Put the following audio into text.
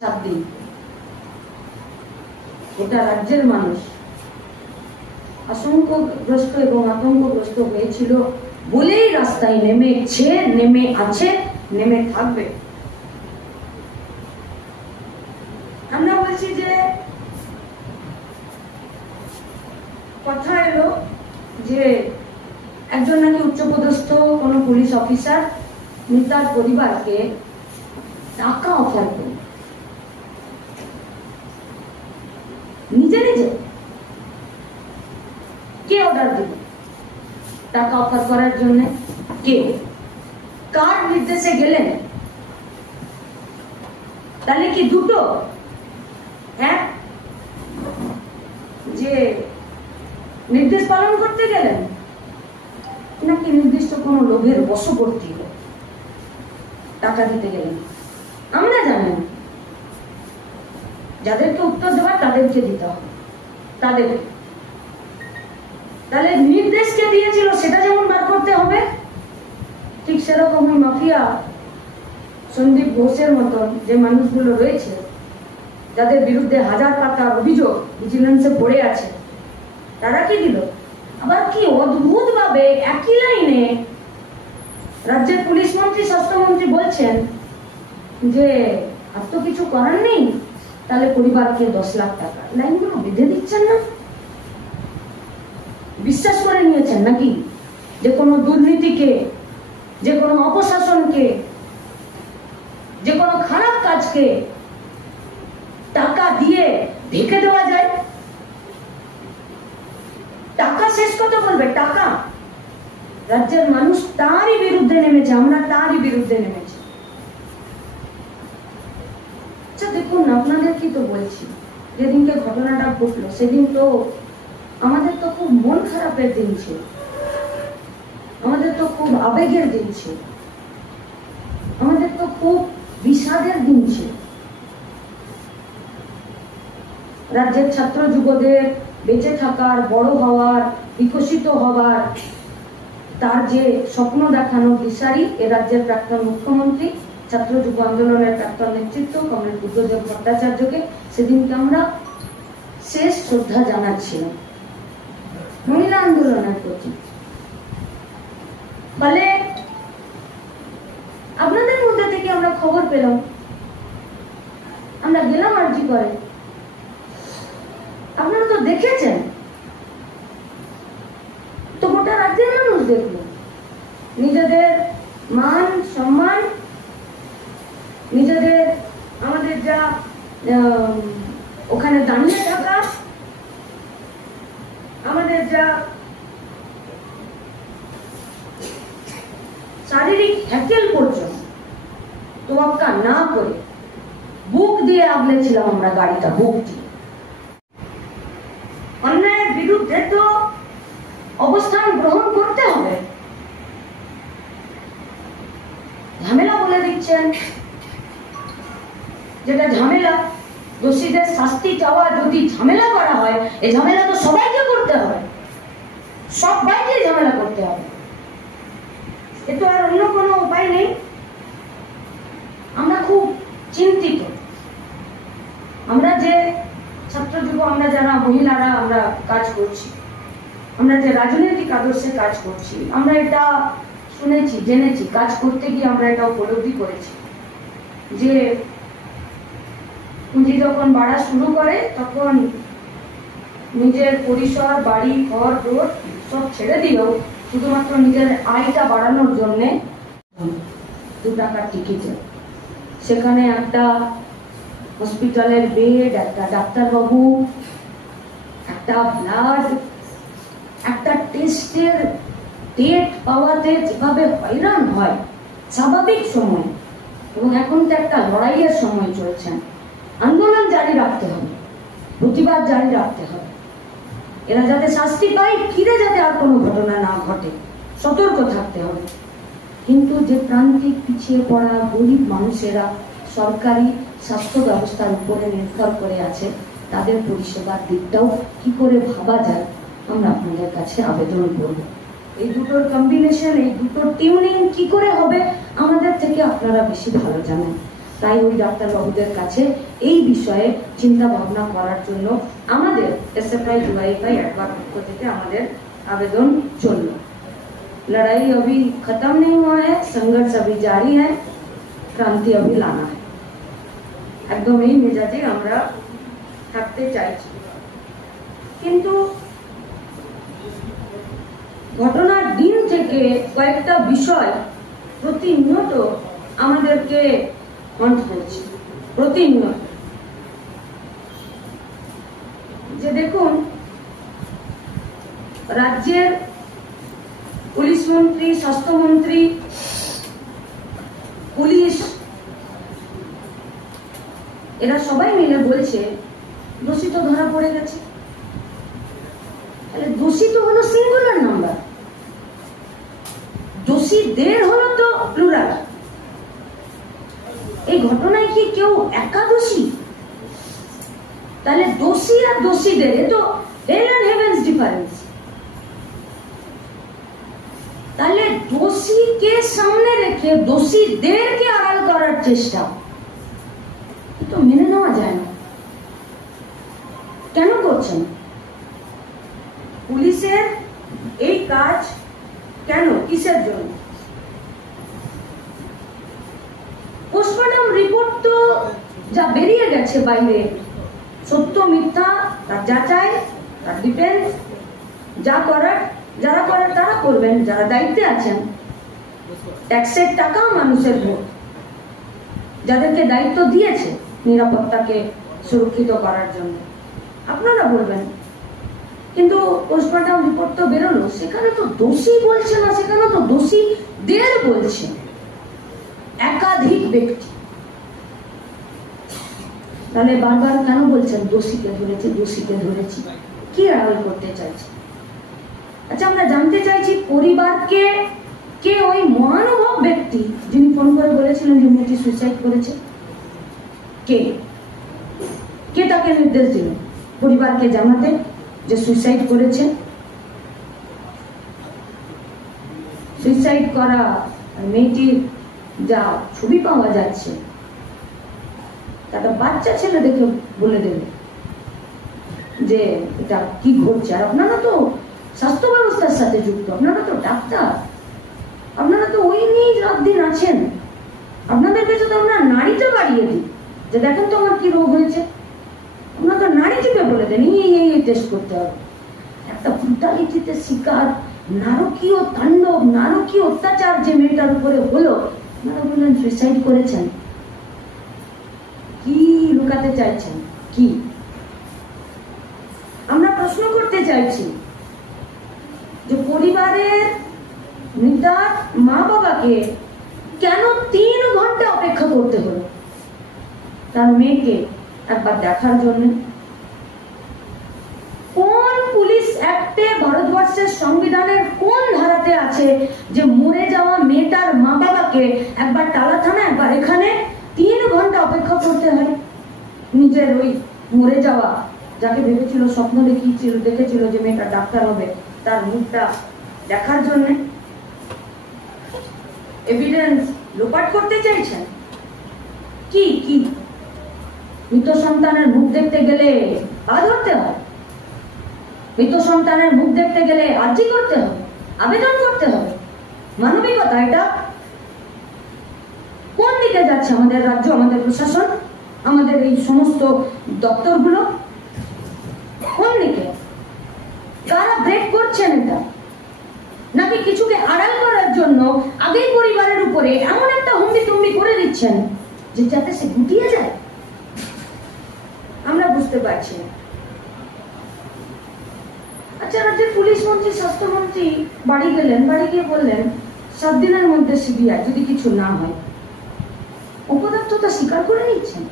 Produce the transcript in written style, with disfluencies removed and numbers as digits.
7 দিন গোটা রাজ্যের মানুষ আশঙ্কাগ্রস্ত এবং আতঙ্কগ্রস্ত হয়েছিল বলেই রাস্তায় নেমেছে, নেমে আছে, নেমে থাকবে। আমরা বলছি যে কথা এলো যে একজন নাকি উচ্চপদস্থ কোন পুলিশ অফিসার তার পরিবারকে টাকা অফার করে নিজে নিজে। কে অর্ডার দিল টাকা অফার করার জন্য? কে, কার নির্দেশে গেলেন? তাহলে কি দুটো, এক যে নির্দেশ পালন করতে গেলেন, নাকি নির্দিষ্ট কোন লোভের বশবর্তী হয়ে টাকা দিতে গেলেন? আমরা জানি না। যাদেরকে উত্তর দেওয়ার তাদেরকে দিতে হবে, তাদের। তাহলে নির্দেশকে দিয়েছিল সেটা যেমন বার করতে হবে, ঠিক সেরকমই মাফিয়া সন্দীপ ঘোষের মতন যে মানুষগুলো রয়েছে, যাদের বিরুদ্ধে হাজার পাতার অভিযোগ ভিজিলেন্সে পড়ে আছে, তারা কি দিল? আবার কি অদ্ভুত ভাবে একই লাইনে রাজ্যের পুলিশ মন্ত্রী, স্বাস্থ্যমন্ত্রী বলছেন যে আর তো কিছু করার নেই, তাহলে পরিবারকে 10 লাখ টাকা। লাইনগুলো বেঁধে দিচ্ছেন না? বিশ্বাস করে নিয়েছেন নাকি যে কোনো দুর্নীতিকে, যে কোনো অপশাসনকে, যে কোনো খারাপ কাজকে টাকা দিয়ে ঢেকে দেওয়া যায়? টাকা শেষ কথা বলবে, টাকা। রাজ্যের মানুষ তারই বিরুদ্ধে নেমেছে, আমরা তারই বিরুদ্ধে নেমেছি। আচ্ছা দেখুন, আপনাদের কি তো বলছি, যেদিনকে ঘটনাটা ঘটলো সেদিন তো আমাদের তো খুব মন খারাপের দিন ছিল, আমাদের তো খুব আবেগের দিন ছিল, আমাদের তো খুব বিষাদের দিন ছিল। রাজ্যের ছাত্র যুবদের বেঁচে থাকার, বড় হওয়ার, বিকশিত হওয়ার তার যে স্বপ্ন দেখানো দিশারি এ রাজ্যের প্রাক্তন মুখ্যমন্ত্রী, ছাত্র যুব আন্দোলনের প্রাক্তন নেতৃত্ব কমরেড বুদ্ধদেব ভট্টাচার্যকে সেদিনকে আমরা শেষ শ্রদ্ধা জানাচ্ছিলাম মহিলা আন্দোলনের প্রতি। ফলে আপনাদের মধ্যে থেকে আমরা খবর পেলাম, আমরা গেলাম আরজি করে। আপনারা তো দেখেছেন, তো গোটা রাজ্যের মানুষ দেখলো। নিজেদের মান সম্মান, নিজেদের আমাদের যা ওখানে দাঁড়িয়ে থাকা, আমাদের যা শারীরিক হ্যাকেল পর্যন্ত তোয়াক্কা না করে বুক দিয়ে আগলেছিলাম আমরা গাড়িটা, বুক দিয়ে। অন্যায়ের বিরুদ্ধে তো অবস্থান গ্রহণ করতে হবে। ঝামেলা বলে দিচ্ছেন, যেটা ঝামেলা, দোষীদের শাস্তি চাওয়া যদি ঝামেলা করা হয়, এই ঝামেলা তো সবাইকে করতে হবে, সবাইকে ঝামেলা করতে হবে। এ তো আর অন্য কোনো উপায় নেই। আমরা খুব চিন্তিত। আমরা যে ছাত্র যুব, আমরা যারা মহিলারা আমরা কাজ করছি, আমরা যে রাজনৈতিক আদর্শে কাজ করছি, আমরা এটা শুনেছি, জেনেছি, কাজ করতে গিয়ে আমরা এটা উপলব্ধি করেছি যে পুঁজি যখন বাড়া শুরু করে তখন নিজের পরিসর, বাড়ি, ঘর, রোড সব ছেড়ে দিলেও শুধুমাত্র নিজের আয়টা বাড়ানোর জন্য 2 টাকার টিকিটে সেখানে একটা হসপিটালের বেড, একটা ডাক্তারবাবু, একটা ব্লাড, একটা টেস্টের ডেট পাওয়াতে যেভাবে হয়রান হয় স্বাভাবিক সময়, এবং এখন তো একটা লড়াইয়ের সময় চলছে, আন্দোলন জারি রাখতে হবে, প্রতিবাদ জারি রাখতে হবে। এরা যাতে শাস্তি পায়, ফিরে যাতে আর কোনো ঘটনা না ঘটে, সতর্ক থাকতে হবে। কিন্তু যে প্রান্তিক পিছিয়ে পড়া গরিব মানুষেরা সরকারি স্বাস্থ্য ব্যবস্থার উপরে নির্ভর করে আছে, তাদের পরিষেবার দিকটাও কি করে ভাবা যায়, আমরা আপনাদের কাছে আবেদন করব। এই দুটোর কম্বিনেশন, এই দুটোর টিউনিং কি করে হবে আমাদের থেকে আপনারা বেশি ভালো জানেন। তাই ওই ডাক্তারবাবুদের কাছে এই বিষয়ে চিন্তা ভাবনা করার জন্য আমাদের एसएफआई डीवाईएफआई एडवोकेट पक्ष থেকে আমাদের आवेदन चललो। लड़ाई अभी खत्म नहीं हुआ है, संघर्ष अभी जारी है, क्रांति अभी लाना है। एकदम এই মেজাজে আমরা থাকতে চাইছি। কিন্তু ঘটনার দিন থেকে কয়েকটা বিষয় প্রতিনিয়ত আমাদেরকে হন্ট করছে, প্রতিনিয়ত। যে দেখুন, রাজ্যের পুলিশ মন্ত্রী, স্বাস্থ্যমন্ত্রী, পুলিশ এরা সবাই মিলে বলছে দোষী তো ধরা পড়ে গেছে। তাহলে দোষী তো হলো সিঙ্গুলার নাম্বার, দোষীদের হলো তো প্লুরাল। এই ঘটনায় কি কেউ একাদশী? তাহলে দোষী আর দোষীদের এ তো হেল এন্ড হেভেন্স ডিফারেন্স। তাহলে দোষীকে সামনে রেখে দোষীদেরকে আড়াল করার চেষ্টা তো মেনে নেওয়া যায় না। কেন করছেন পুলিশের এই কাজ? কেন, কিসের জন্য? পোস্টমর্টম রিপোর্ট তো যা বেরিয়ে গেছে বাইরে, সত্য মিথ্যা তার যাচাই, তার ডিফেন্স, যা করার যারা করার তারা করবেন, যারা দায়িত্বে আছেন। ট্যাক্সের টাকা মানুষের ভোট, যাদেরকে দায়িত্ব দিয়েছে নিরাপত্তাকে সুরক্ষিত করার জন্য, আপনারা বলবেন। কিন্তু পোস্টমর্টম রিপোর্ট তো বেরোলো, সেখানে তো দোষী বলছে না, সেখানে তো দোষীদের বলছে, একাধিক ব্যক্তি। তাহলে বারবার কেন বলছেন দোষীকে ধরেছি, দোষীকে ধরেছি? কি আড়াল করতে চাইছে? আচ্ছা, আমরা জানতে চাইছি পরিবারকে কে ওই মহানুভব ব্যক্তি যিনি ফোন করে বলেছিলেন যে মেয়েটি সুইসাইড করেছে, কে কে তাকে নির্দেশ দিল পরিবারকে জানাতে যে সুইসাইড করেছে? সুইসাইড করা মেয়েটির যা ছবি পাওয়া যাচ্ছে, একটা বাচ্চা ছেলে দেখে বলে দেবে যে এটা কি ঘটছে। আর আপনারা তো স্বাস্থ্য ব্যবস্থার সাথে যুক্ত, আপনারা তো ডাক্তার, আপনারা তো ওই নিয়ে রাত দিন আছেন। আপনাদের কাছে তো আমরা নাড়িটা বাড়িয়ে দিই যে দেখেন তো আমার কি রোগ হয়েছে, আপনারা তো নাড়ি টিপে বলে দেন এই টেস্ট করতে হবে। একটা ব্রুটালিটিতে শিকার, নারকীয় তাণ্ডব, নারকীয় অত্যাচার যে মেয়েটার উপরে হলো, আপনারা বললেন সুইসাইড করেছেন। কি লুকাতে চাইছেন? কি আমরা প্রশ্ন করতে চাইছি যে পরিবারের মৃতার মা বাবাকে কেন 3 ঘন্টা অপেক্ষা করতে হলো তার মেয়েকে একবার দেখার জন্য? কোন পুলিশ অ্যাক্টে, ভারতবর্ষের সংবিধানের কোন ধারাতে আছে যে মরে যাওয়া মেয়েটার মা বাবাকে একবার টালা থানা, একবার এখানে 3 ঘন্টা অপেক্ষা করতে হয়? নিজের ওই মরে যাওয়া, যাকে ভেবেছিল, স্বপ্ন দেখেছিল যে মেয়েটা ডাক্তার হবে, তার মুখটা দেখার জন্য এভিডেন্স লোপাট করতে চাইছেন? কি কি মৃত সন্তানের মুখ দেখতে গেলে পা ধরতে হয়? মৃত সন্তানের মুখ দেখতে গেলে আর্জি করতে হবে, আবেদন করতে হবে? মানবিকতা এটা? কোন দিকে যাচ্ছে আমাদের রাজ্য, আমাদের প্রশাসন, আমাদের এই সমস্ত দপ্তরগুলো? কোন দিকে? কারা ব্রেক করছেন এটা? নাকি কিছুকে আড়াল করার জন্য আগেই পরিবারের উপরে এমন একটা হুমড়ি করে দিচ্ছেন যে যাতে সে গুটিয়ে যায়? আমরা বুঝতে পারছি না। আচ্ছা, রাজ্যের পুলিশ মন্ত্রী, স্বাস্থ্যমন্ত্রী বাড়ি গেলেন, বাড়ি গিয়ে বললেন 7 দিনের মধ্যে সিবিআই যদি কিছু না হয়। অপদার্থতা স্বীকার করে নিচ্ছেন।